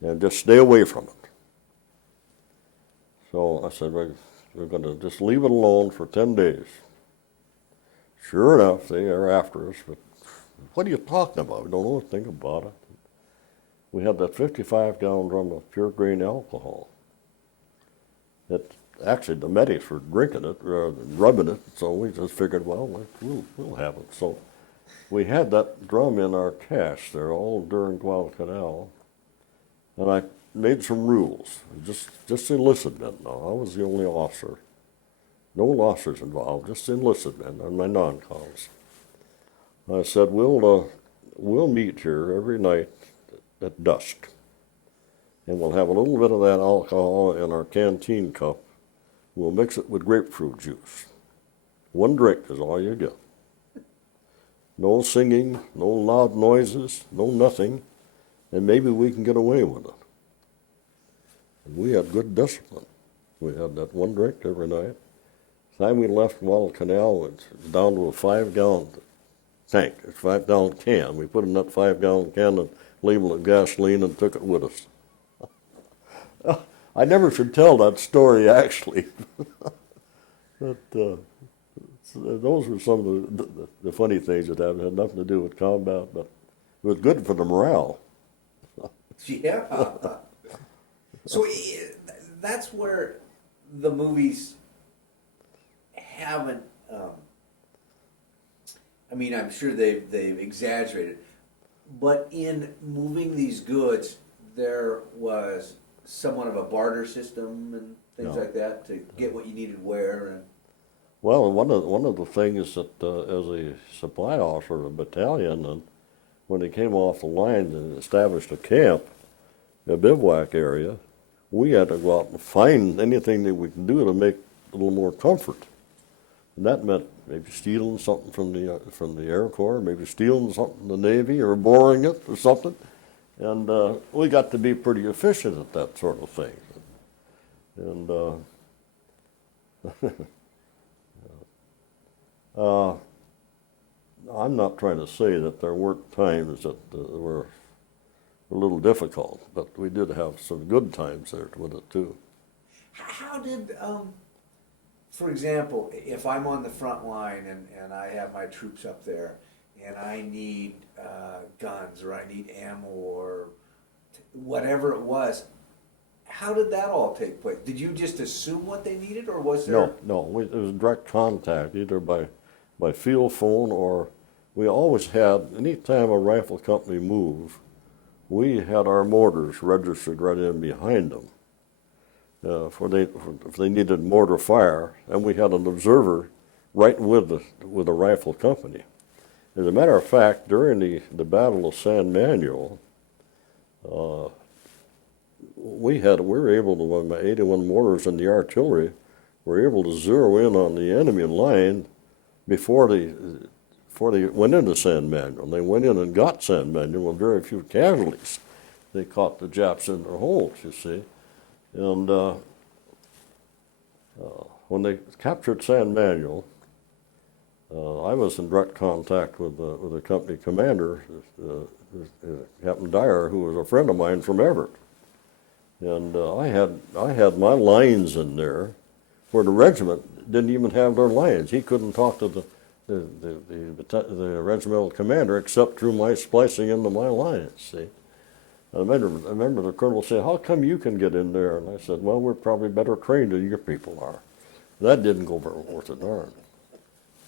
And just stay away from it. So I said, we're going to just leave it alone for 10 days. Sure enough, they are after us, but what are you talking about? We don't know a thing about it. We had that 55-gallon drum of pure grain alcohol. Actually, the medics were drinking it, rubbing it, so we just figured, well, we'll have it. So we had that drum in our cache there all during Guadalcanal, and I made some rules, just enlisted men now. I was the only officer. No officers involved, just enlisted men and my non-coms. I said, we'll meet here every night at dusk, and we'll have a little bit of that alcohol in our canteen cup. We'll mix it with grapefruit juice. 1 drink is all you get. No singing, no loud noises, no nothing, and maybe we can get away with it. And we had good discipline. We had that 1 drink every night. The time we left Guadalcanal, it was down to a 5-gallon tank, a 5-gallon can. We put in that 5-gallon can and labeled it gasoline and took it with us. I never should tell that story, actually. But those were some of the funny things that happened. It had nothing to do with combat, but it was good for the morale. Yeah. So that's where the movies haven't. I mean, I'm sure they've exaggerated, but in moving these goods, there was somewhat of a barter system and things like that to get what you needed where. And well, one of the things that as a supply officer of a battalion, and when they came off the line and established a camp, a bivouac area, we had to go out and find anything that we could do to make a little more comfort. And that meant maybe stealing something from the Air Corps, maybe stealing something from the Navy, or borrowing it or something. And we got to be pretty efficient at that sort of thing. And I'm not trying to say that there weren't times that were a little difficult, but we did have some good times there with it too. How did, for example, if I'm on the front line and I have my troops up there and I need guns or I need ammo or whatever it was, how did that all take place? Did you just assume what they needed, or was there? No, it was direct contact, either by field phone, or we always had, anytime a rifle company moved, we had our mortars registered right in behind them. If they needed mortar fire, and we had an observer right with the rifle company. As a matter of fact, during the Battle of San Manuel, we were able to, with my 81 mortars and the artillery, were able to zero in on the enemy line before they went into San Manuel. They went in and got San Manuel with very few casualties. They caught the Japs in their holes, you see. And when they captured San Manuel, I was in direct contact with the company commander, Captain Dyer, who was a friend of mine from Everett. And I had my lines in there, where the regiment didn't even have their lines. He couldn't talk to the regimental commander except through my splicing into my lines. See, I remember the colonel said, "How come you can get in there?" And I said, "Well, we're probably better trained than your people are." That didn't go very worth a darn.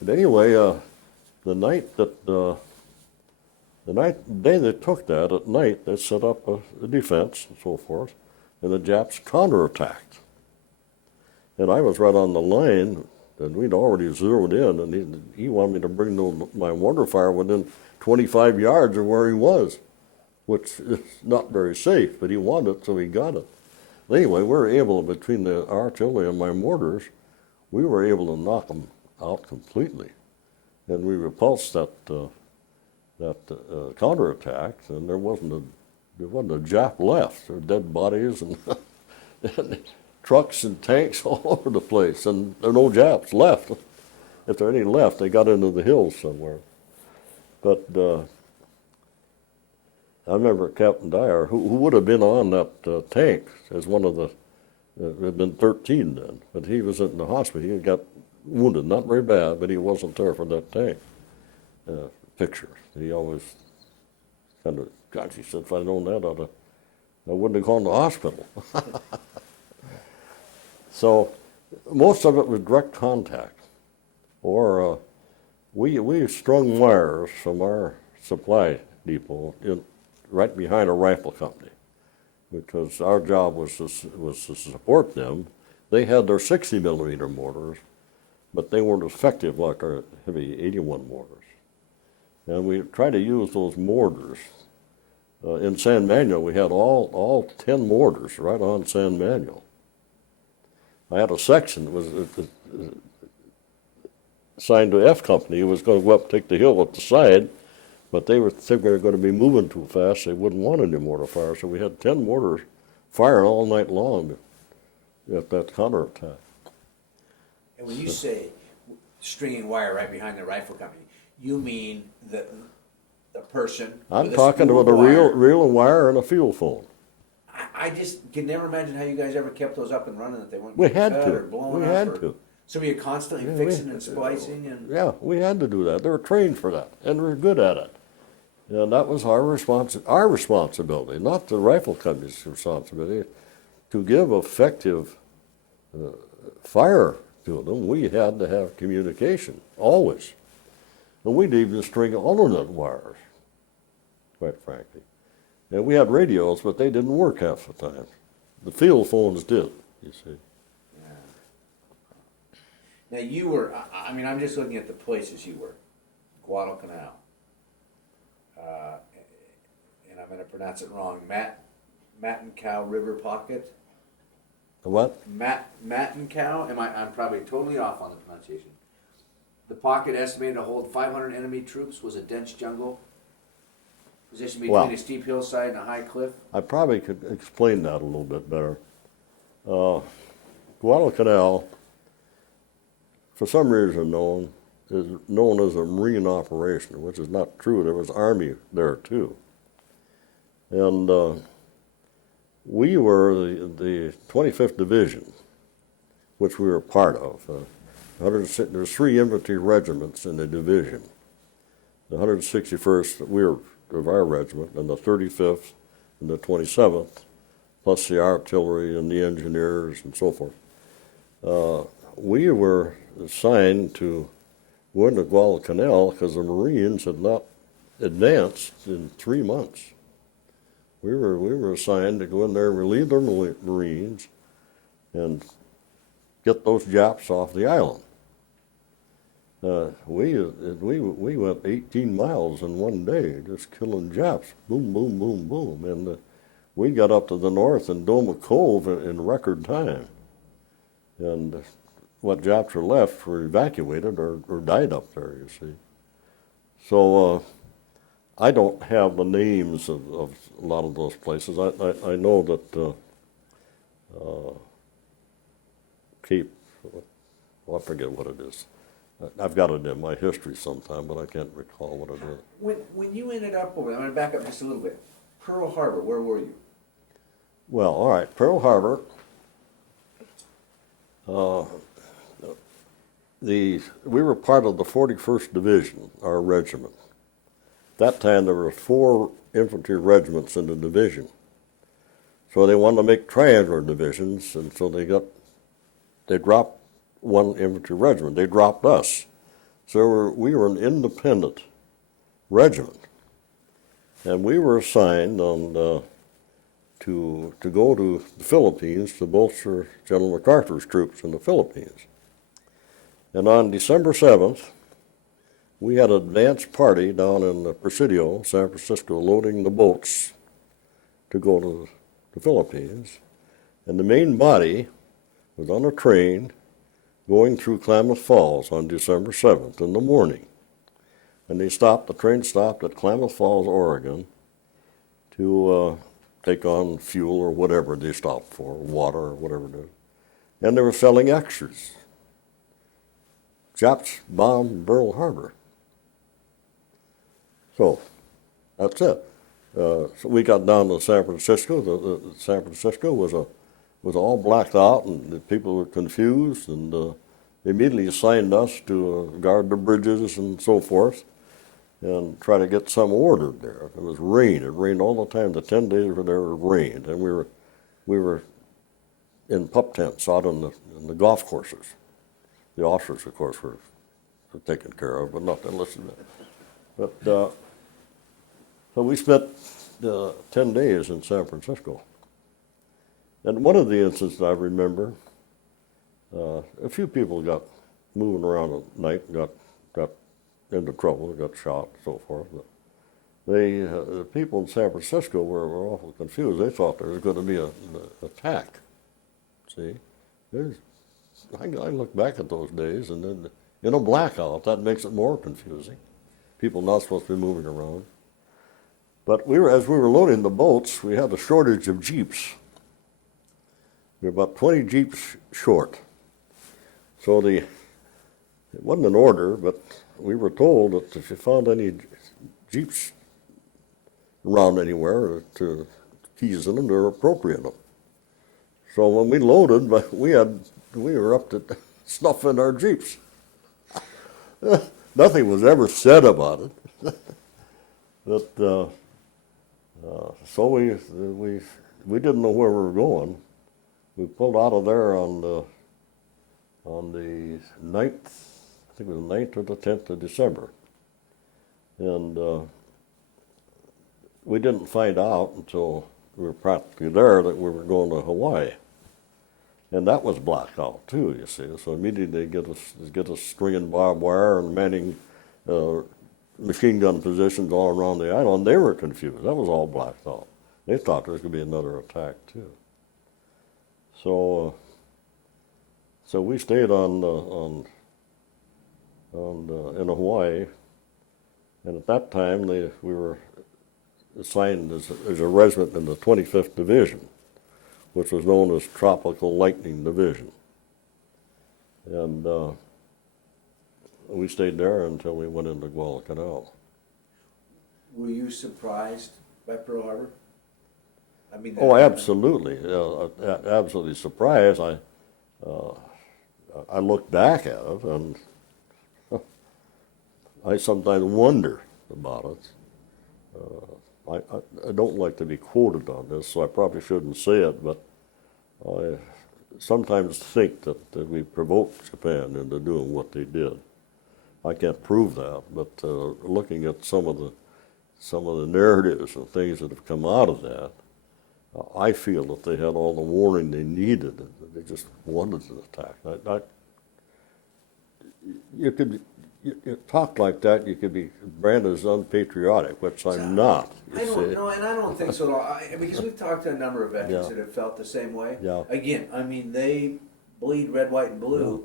But anyway, the day they took that, at night they set up a defense and so forth, and the Japs counterattacked. And I was right on the line, and we'd already zeroed in, and he wanted me to bring my mortar fire within 25 yards of where he was, which is not very safe, but he wanted it, so he got it. Anyway, we were able, between the artillery and my mortars, we were able to knock them out completely. And we repulsed that counterattack, and there wasn't a Jap left. There were dead bodies and, and trucks and tanks all over the place, and there are no Japs left. If there are any left, they got into the hills somewhere. But I remember Captain Dyer, who would have been on that tank as one of the, there had been 13 then, but he was in the hospital. He got wounded, not very bad, but he wasn't there for that tank picture. He always kind of, gosh, he said, if I'd known that, I wouldn't have gone to the hospital. So most of it was direct contact, or we strung wires from our supply depot right behind a rifle company, because our job was to support them. They had their 60 millimeter mortars, but they weren't effective like our heavy 81 mortars. And we tried to use those mortars. In San Manuel, we had all 10 mortars right on San Manuel. I had a section that was assigned to F Company. It was going to go up and take the hill at the side, but they were thinking they were going to be moving too fast. They wouldn't want any mortar fire, so we had 10 mortars firing all night long at that counterattack. And when you say stringing wire right behind the rifle company, you mean the person? I'm talking about a reel of wire and a field phone. I just can never imagine how you guys ever kept those up and running, that they weren't We had cut to. or blown We up. had to. So you're constantly fixing and splicing and. Yeah, we had to do that. They were trained for that, and we were good at it. And that was our responsibility, not the rifle company's responsibility, to give effective fire to them. We had to have communication, always. And we'd even string alternate wires, quite frankly. And we had radios, but they didn't work half the time. The field phones did, you see. Yeah. Now you were, I'm just looking at the places you were. Guadalcanal. And I'm going to pronounce it wrong. Mattencow River Pocket. The what? Mattencow? I'm probably totally off on the pronunciation. The pocket, estimated to hold 500 enemy troops, was a dense jungle. Positioned between a steep hillside and a high cliff. I probably could explain that a little bit better. Guadalcanal, for some reason is known as a marine operation, which is not true. There was Army there too. And we were the 25th Division, which we were part of. There's 3 infantry regiments in the division. The 161st, we were of our regiment, and the 35th and the 27th, plus the artillery and the engineers and so forth. We were assigned to go into Guadalcanal because the Marines had not advanced in 3 months. We were assigned to go in there, relieve the Marines, and get those Japs off the island. We went 18 miles in one day, just killing Japs, boom, boom, boom, boom, and we got up to the north in Doma Cove in record time. And what Japs were left were evacuated or died up there, you see. So I don't have the names of a lot of those places. I know that Cape, well, I forget what it is. I've got it in my history sometime, but I can't recall what it is. When you ended up over, I'm going to back up just a little bit. Pearl Harbor, where were you? Well, all right, Pearl Harbor. We were part of the 41st Division, our regiment. That time there were 4 infantry regiments in the division. So they wanted to make triangular divisions, and so they dropped 1 infantry regiment. They dropped us. So we were an independent regiment. And we were assigned to go to the Philippines to bolster General MacArthur's troops in the Philippines. And on December 7th, we had an advance party down in the Presidio, San Francisco, loading the boats to go to the Philippines. And the main body was on a train going through Klamath Falls on December 7th in the morning. And the train stopped at Klamath Falls, Oregon, to take on fuel or whatever they stopped for, water or whatever it is. And they were selling extras. Japs bombed Pearl Harbor. So that's it. So we got down to San Francisco. San Francisco was all blacked out, and the people were confused, and they immediately assigned us to guard the bridges and so forth, and try to get some order there. It was rain. It rained all the time. The 10 days were there, it rained, and we were in pup tents out in the golf courses. The officers, of course, were taken care of, but not to listen to. But so we spent 10 days in San Francisco. And one of the instances I remember, a few people got moving around at night and got into trouble, got shot, and so forth. But the people in San Francisco were awful confused. They thought there was going to be an attack. See, I look back at those days, and then in a blackout, that makes it more confusing. People not supposed to be moving around. But as we were loading the boats, we had a shortage of jeeps. We were about 20 jeeps short. So it wasn't an order, but we were told that if you found any jeeps around anywhere, to keys in them, they were appropriate them. So when we loaded, we were up to snuff in our jeeps. Nothing was ever said about it. But so we didn't know where we were going. We pulled out of there on the 9th, I think it was the 9th or the 10th of December. And we didn't find out until we were practically there that we were going to Hawaii. And that was blacked out too, you see. So immediately they get us stringing barbed wire and manning machine gun positions all around the island. They were confused. That was all blacked out. They thought there was going to be another attack too. So we stayed in Hawaii, and at that time we were assigned as a regiment in the 25th Division, which was known as Tropical Lightning Division. And we stayed there until we went into Guadalcanal. Were you surprised by Pearl Harbor? I mean, Oh, absolutely. Absolutely surprised. I look back at it and I sometimes wonder about it. I don't like to be quoted on this, so I probably shouldn't say it, but I sometimes think that we provoked Japan into doing what they did. I can't prove that, but looking at some of the narratives and things that have come out of that, I feel that they had all the warning they needed, and that they just wanted an attack. You talk like that, you could be branded as unpatriotic, which I'm not. I don't know, and I don't think so at all. Because we've talked to a number of veterans that have felt the same way. Yeah. Again, I mean, they bleed red, white, and blue,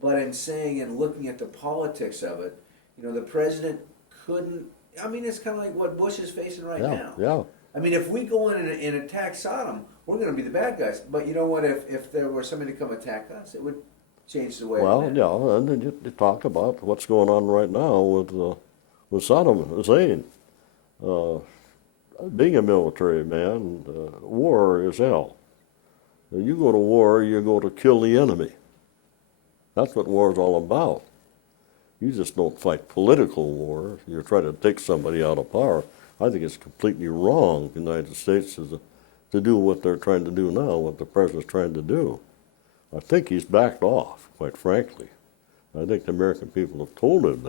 but in saying and looking at the politics of it, the president couldn't. I mean, it's kind of like what Bush is facing right now. Yeah. I mean, if we go in and attack Saddam, we're going to be the bad guys. But you know what? If there were somebody to come attack us, it would change the way. Well, yeah, and then you talk about what's going on right now with Saddam Hussein. Being a military man, war is hell. You go to war, you go to kill the enemy. That's what war is all about. You just don't fight political war. You're trying to take somebody out of power. I think it's completely wrong for the United States to do what they're trying to do now, what the president's trying to do. I think he's backed off, quite frankly. I think the American people have told him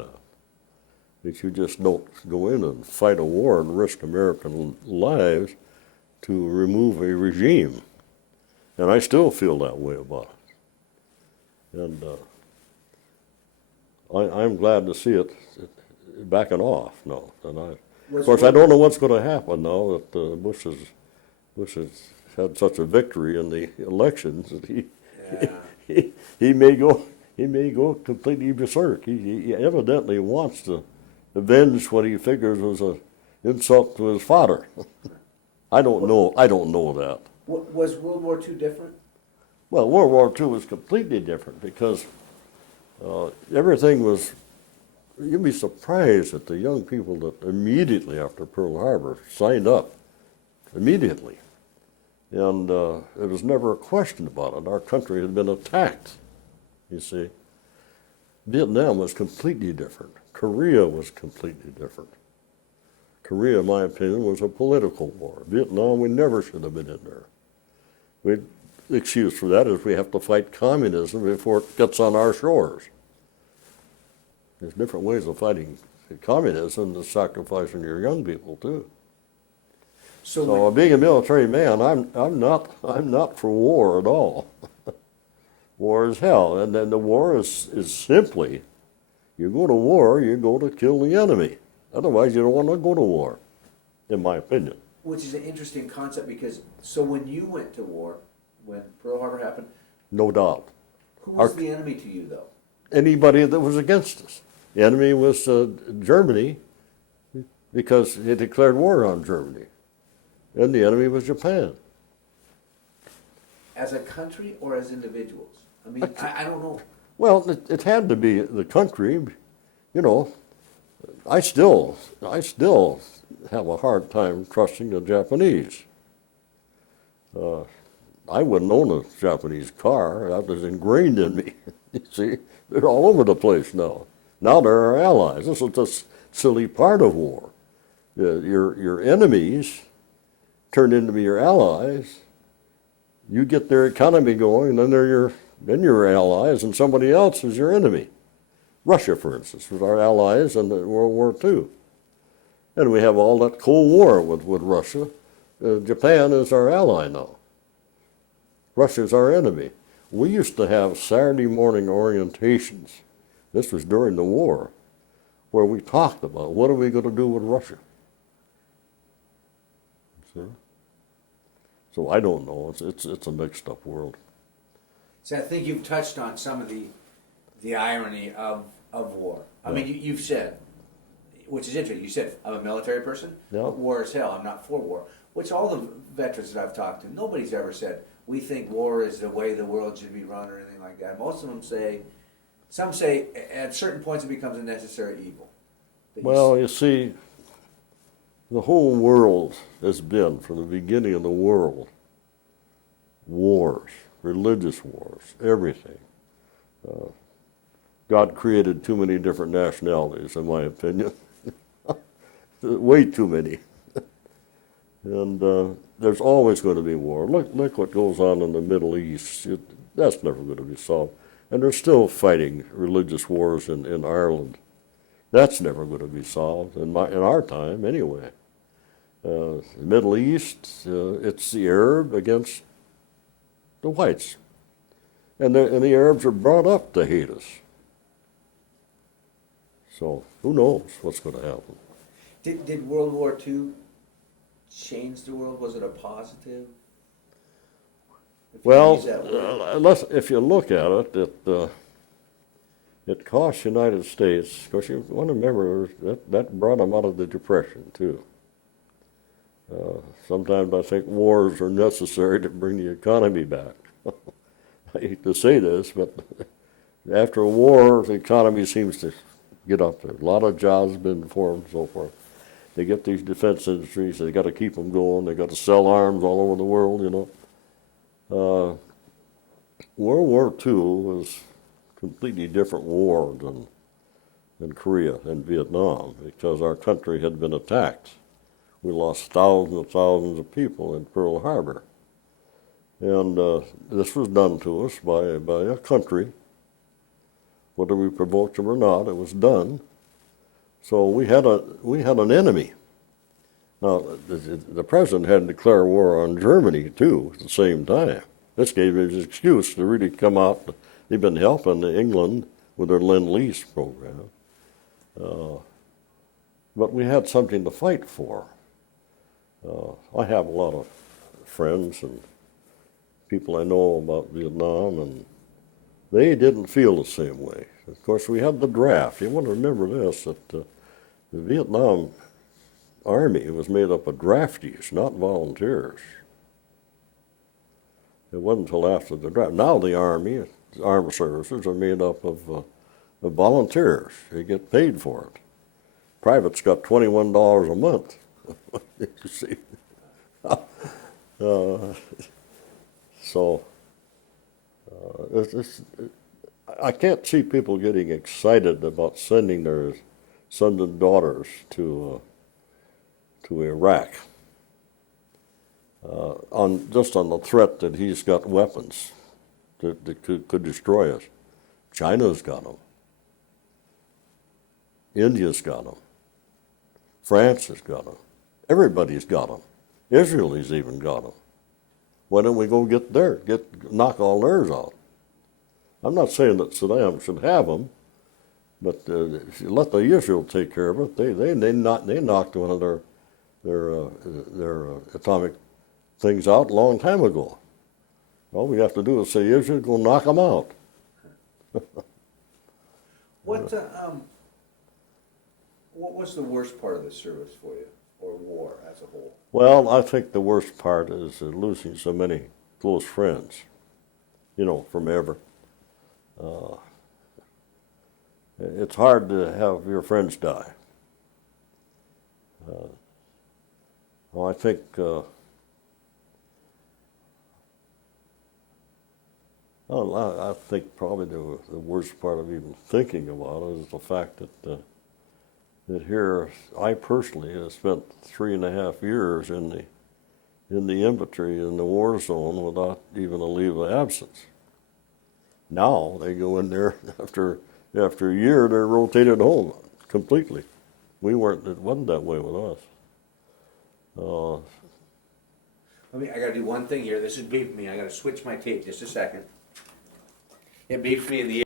that you just don't go in and fight a war and risk American lives to remove a regime. And I still feel that way about it. And I'm glad to see it backing off now. And of course, I don't know what's going to happen now that Bush has had such a victory in the elections that he may go completely berserk. He evidently wants to avenge what he figures was an insult to his father. I don't know that. Was World War II different? Well, World War II was completely different because everything was. You'd be surprised at the young people that immediately after Pearl Harbor signed up. Immediately. And there was never a question about it. Our country had been attacked, you see. Vietnam was completely different. Korea was completely different. Korea, in my opinion, was a political war. Vietnam, we never should have been in there. The excuse for that is we have to fight communism before it gets on our shores. There's different ways of fighting communism than sacrificing your young people, too. So being a military man, I'm not for war at all. War is hell, and then the war is simply, you go to war, you go to kill the enemy. Otherwise, you don't want to go to war, in my opinion. Which is an interesting concept because, so when you went to war, when Pearl Harbor happened, no doubt. Who was the enemy to you, though? Anybody that was against us. The enemy was Germany because he declared war on Germany. And the enemy was Japan. As a country or as individuals? I mean, I don't know. Well, it had to be the country. I still have a hard time trusting the Japanese. I wouldn't own a Japanese car. That was ingrained in me. You see, they're all over the place now. Now they're our allies. This is the silly part of war. Your enemies turn into be your allies. You get their economy going, and then they're your allies, and somebody else is your enemy. Russia, for instance, was our allies in World War II. And we have all that Cold War with Russia. Japan is our ally now. Russia's our enemy. We used to have Saturday morning orientations. This was during the war, where we talked about what are we going to do with Russia. See? So I don't know. It's a mixed up world. So I think you've touched on some of the irony of war. I mean, you've said, which is interesting, you said, I'm a military person, but war is hell, I'm not for war. Which all the veterans that I've talked to, nobody's ever said, we think war is the way the world should be run or anything like that. Most of them say, some say at certain points it becomes a necessary evil. Well, you see, The whole world has been, from the beginning of the world, wars, religious wars, everything. God created too many different nationalities, in my opinion. Way too many. And there's always going to be war. Look what goes on in the Middle East. That's never going to be solved. And they're still fighting religious wars in Ireland. That's never going to be solved in our time, anyway. The Middle East, it's the Arab against the whites. And the Arabs are brought up to hate us. So who knows what's going to happen. Did World War II change the world? Was it a positive? Well, if you look at it, it cost the United States, of course you want to remember that brought them out of the Depression too. Sometimes I think wars are necessary to bring the economy back. I hate to say this, but after a war, the economy seems to get up there. A lot of jobs have been formed and so forth. They get these defense industries, they got to keep them going, they got to sell arms all over the world, you know. World War II was a completely different war than Korea and Vietnam because our country had been attacked. We lost thousands and thousands of people in Pearl Harbor. And this was done to us by a country. Whether we provoked them or not, it was done. So we had an enemy. Now, the president had to declare war on Germany, too, at the same time. This gave him his excuse to really come out. They've been helping England with their Lend-Lease program. But we had something to fight for. I have a lot of friends and people I know about Vietnam, and they didn't feel the same way. Of course, we had the draft. You want to remember this, that the Vietnam Army was made up of draftees, not volunteers. It wasn't until after the draft. Now the Army, armed services, are made up of volunteers. They get paid for it. Privates got $21 a month. You see. I can't see people getting excited about sending their sons and daughters to Iraq just on the threat that he's got weapons that could destroy us. China's got them. India's got them. France has got them. Everybody's got them. Israel's even got them. Why don't we go knock all theirs out? I'm not saying that Saddam should have them, but if you let the Israel take care of it, they knocked one of their atomic things out a long time ago. All we have to do is say Israel, go knock them out. What was the worst part of the service for you, or war as a whole? Well, I think the worst part is losing so many close friends, from ever. It's hard to have your friends die. Well, I think I think probably the worst part of even thinking about it is the fact that here I personally have spent 3.5 years in the infantry in the war zone without even a leave of absence. Now they go in there after a year, they're rotated home completely. It wasn't that way with us. I gotta do one thing here. This is beeping me. I gotta switch my tape just a second. It beeps me in the